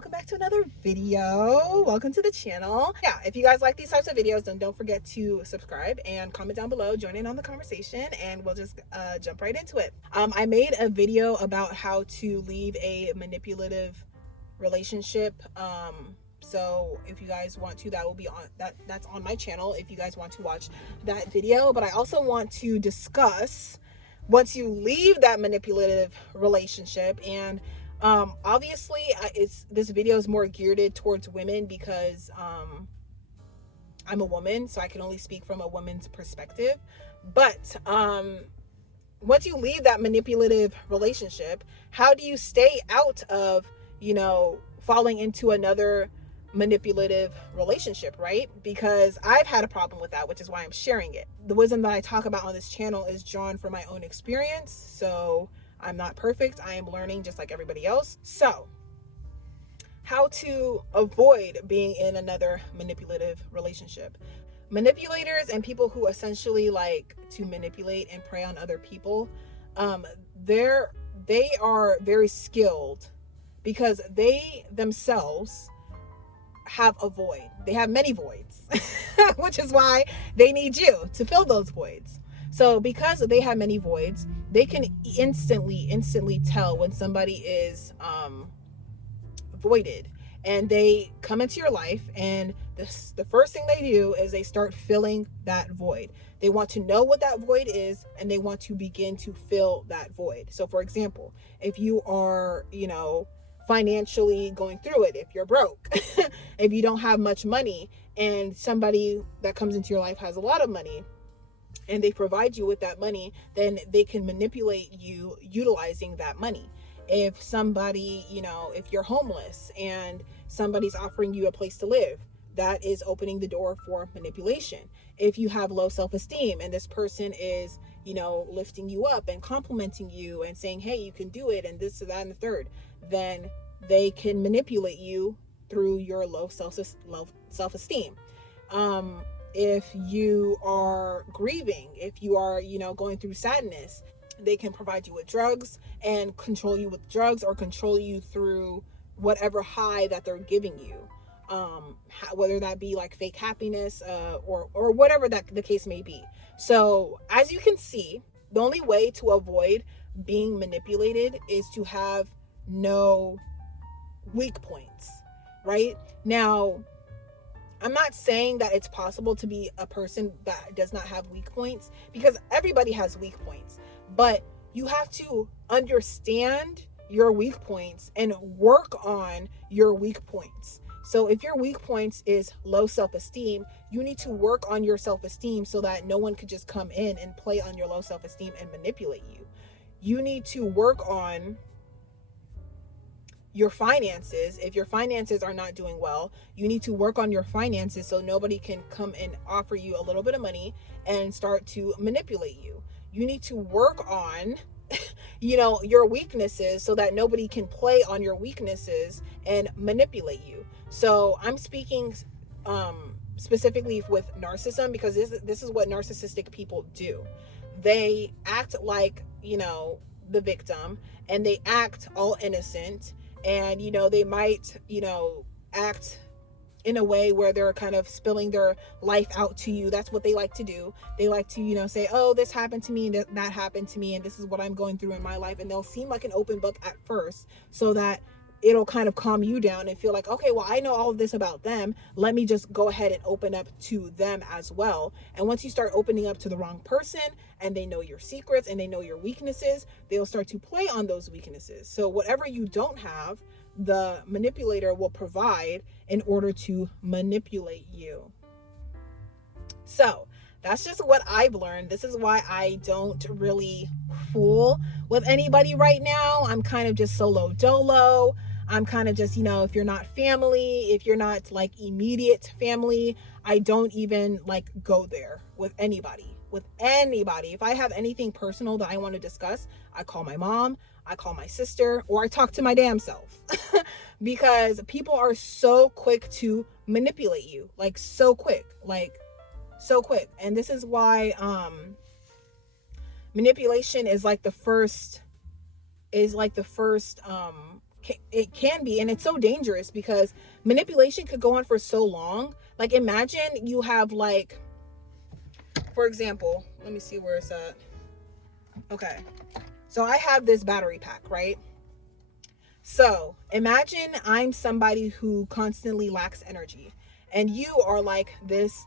welcome back to another video. Welcome to the channel. Yeah, if you guys like these types of videos, then don't forget to subscribe and comment down below, join in on the conversation, and we'll just jump right into it. I made a video about how to leave a manipulative relationship. So if you guys want to, that will be on that's on my channel if you guys want to watch that video. But I also want to discuss once you leave that manipulative relationship. And obviously this video is more geared towards women because I'm a woman, so I can only speak from a woman's perspective. But once you leave that manipulative relationship, how do you stay out of, falling into another manipulative relationship, right? Because I've had a problem with that, which is why I'm sharing it. The wisdom that I talk about on this channel is drawn from my own experience. So I'm not perfect. I am learning just like everybody else. So how to avoid being in another manipulative relationship. Manipulators and people who essentially like to manipulate and prey on other people, they are very skilled because they themselves have a void. They have many voids, which is why they need you to fill those voids. So because they have many voids, they can instantly tell when somebody is voided, and they come into your life, and the first thing they do is they start filling that void. They want to know what that void is, and they want to begin to fill that void. So for example, if you are, financially going through it, if you're broke, if you don't have much money, and somebody that comes into your life has a lot of money and they provide you with that money, then they can manipulate you utilizing that money. If somebody, if you're homeless and somebody's offering you a place to live, that is opening the door for manipulation. If you have low self-esteem and this person is, lifting you up and complimenting you and saying, hey, you can do it, and this, that, and the third, then they can manipulate you through your low self-esteem. If you are grieving, if you are, going through sadness, they can provide you with drugs and control you with drugs, or control you through whatever high that they're giving you. Whether that be like fake happiness, or whatever that the case may be. So as you can see, the only way to avoid being manipulated is to have no weak points, right? Now, I'm not saying that it's possible to be a person that does not have weak points, because everybody has weak points, but you have to understand your weak points and work on your weak points. So if your weak points is low self-esteem, you need to work on your self-esteem so that no one could just come in and play on your low self-esteem and manipulate you. You need to work on your finances. If your finances are not doing well, you need to work on your finances so nobody can come and offer you a little bit of money and start to manipulate you. You need to work on your weaknesses so that nobody can play on your weaknesses and manipulate you. So I'm speaking specifically with narcissism, because this is what narcissistic people do. They act like, the victim, and they act all innocent, and, they might, act in a way where they're kind of spilling their life out to you. That's what they like to do. They like to, say, oh, this happened to me, and that happened to me, and this is what I'm going through in my life. And they'll seem like an open book at first, so that it'll kind of calm you down and feel like, okay, well, I know all of this about them. Let me just go ahead and open up to them as well. And once you start opening up to the wrong person, and they know your secrets and they know your weaknesses, they'll start to play on those weaknesses. So whatever you don't have, the manipulator will provide in order to manipulate you. So that's just what I've learned. This is why I don't really fool with anybody right now. I'm kind of just solo dolo. I'm kind of just, if you're not family, if you're not like immediate family, I don't even like go there with anybody. If I have anything personal that I want to discuss, I call my mom, I call my sister, or I talk to my damn self. Because people are so quick to manipulate you, like so quick. And this is why manipulation is like the first It can be, and it's so dangerous because manipulation could go on for so long. Like, imagine you have, like, for example, let me see where it's at. Okay, so I have this battery pack, right? So imagine I'm somebody who constantly lacks energy, and you are like this,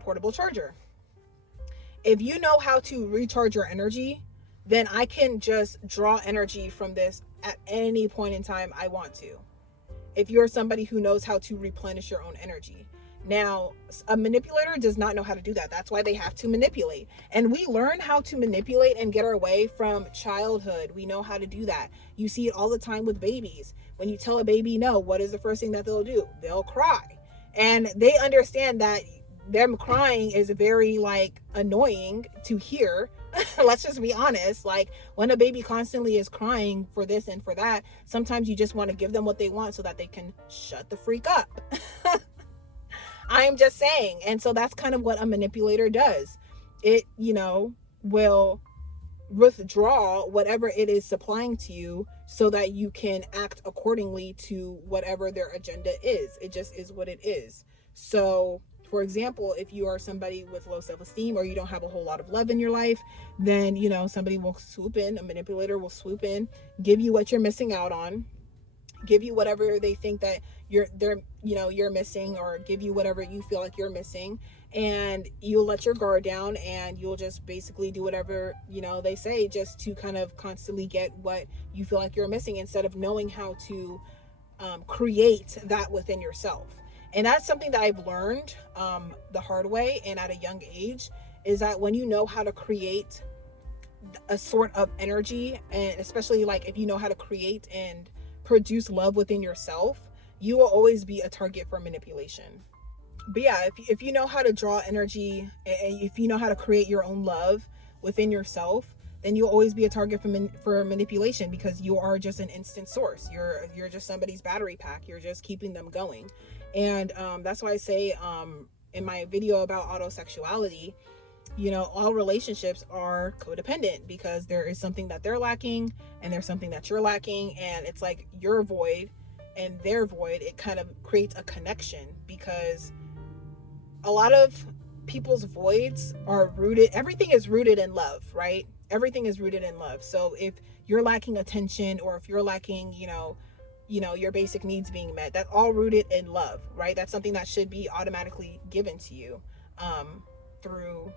portable charger. If you know how to recharge your energy, then I can just draw energy from this at any point in time I want to. If you're somebody who knows how to replenish your own energy. Now, a manipulator does not know how to do that. That's why they have to manipulate. And we learn how to manipulate and get our way from childhood. We know how to do that. You see it all the time with babies. When you tell a baby no, what is the first thing that they'll do? They'll cry. And they understand that them crying is very, like, annoying to hear. Let's just be honest. Like, when a baby constantly is crying for this and for that, sometimes you just want to give them what they want so that they can shut the freak up. I'm just saying. And so that's kind of what a manipulator does. It, will withdraw whatever it is supplying to you so that you can act accordingly to whatever their agenda is. It just is what it is. So, for example, if you are somebody with low self-esteem or you don't have a whole lot of love in your life, then, somebody will swoop in, a manipulator will swoop in, give you what you're missing out on, give you whatever they think that you're missing, or give you whatever you feel like you're missing, and you'll let your guard down and you'll just basically do whatever, they say, just to kind of constantly get what you feel like you're missing, instead of knowing how to create that within yourself. And that's something that I've learned the hard way and at a young age, is that when you know how to create a sort of energy, and especially like if you know how to create and produce love within yourself, you will always be a target for manipulation. But yeah, if you know how to draw energy, and if you know how to create your own love within yourself, then you'll always be a target for manipulation, because you are just an instant source. You're just somebody's battery pack. You're just keeping them going. And that's why I say in my video about autosexuality, all relationships are codependent, because there is something that they're lacking and there's something that you're lacking, and it's like your void and their void. It kind of creates a connection, because a lot of people's voids are everything is rooted in love, right? Everything is rooted in love. So if you're lacking attention, or if you're lacking, your basic needs being met, that's all rooted in love, right? That's something that should be automatically given to you through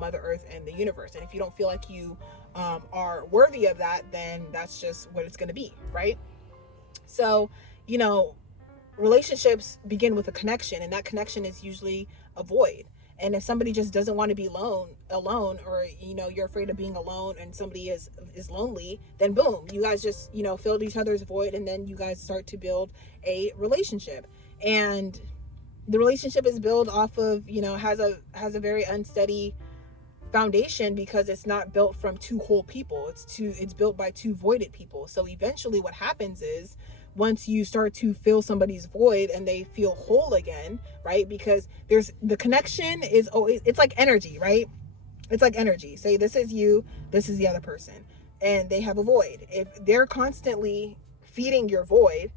Mother Earth and the universe. And if you don't feel like you are worthy of that, then that's just what it's going to be, right? So relationships begin with a connection, and that connection is usually a void. And if somebody just doesn't want to be alone, or you're afraid of being alone, and somebody is lonely, then boom, you guys just filled each other's void, and then you guys start to build a relationship. And the relationship is built off of has a very unsteady foundation, because it's not built from two whole people. It's built by two voided people. So eventually what happens is, once you start to fill somebody's void and they feel whole again, right? Because there's the connection is always, it's like energy, right? It's like energy. Say this is you, this is the other person, and they have a void. If they're constantly feeding your void,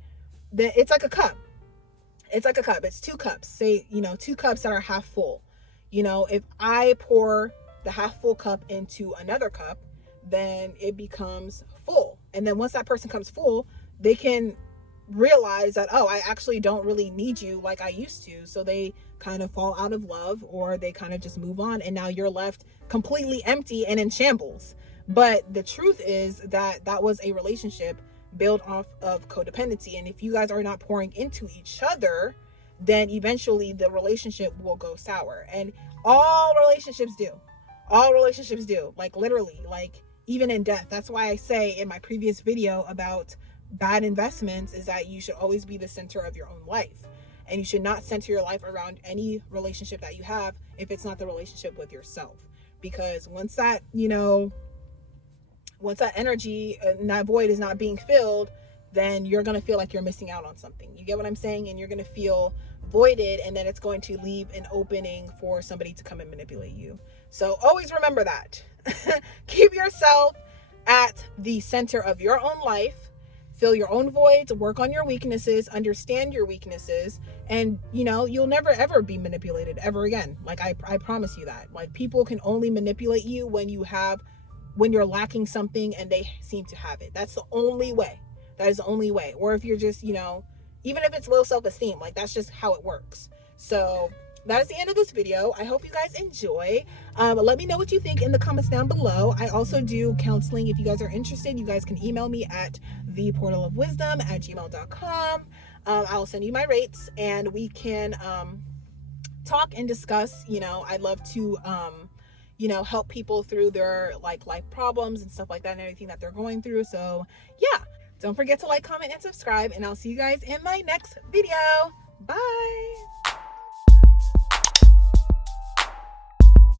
then it's like a cup. It's like a cup. It's two cups. Say, two cups that are half full. If I pour the half full cup into another cup, then it becomes full. And then once that person comes full, they can realize that, oh, I actually don't really need you like I used to. So they kind of fall out of love, or they kind of just move on. And now you're left completely empty and in shambles. But the truth is that was a relationship built off of codependency. And if you guys are not pouring into each other, then eventually the relationship will go sour. And all relationships do, like literally, like even in death. That's why I say in my previous video about bad investments, is that you should always be the center of your own life, and you should not center your life around any relationship that you have if it's not the relationship with yourself. Because once that energy and that void is not being filled, then you're going to feel like you're missing out on something. You get what I'm saying? And you're going to feel voided, and then it's going to leave an opening for somebody to come and manipulate you. So always remember that. Keep yourself at the center of your own life. fill your own voids, work on your weaknesses, understand your weaknesses, and you'll never ever be manipulated ever again. Like I promise you that. Like, people can only manipulate you when you're lacking something and they seem to have it. That's the only way. That is the only way. Or if you're just, even if it's low self-esteem, like, that's just how it works. So that is the end of this video. I hope you guys enjoy. Let me know what you think in the comments down below. I also do counseling. If you guys are interested, you guys can email me at theportalofwisdom@gmail.com. I'll send you my rates and we can talk and discuss. I'd love to help people through their life problems and stuff like that and everything that they're going through. So yeah, don't forget to like, comment, and subscribe, and I'll see you guys in my next video. Bye.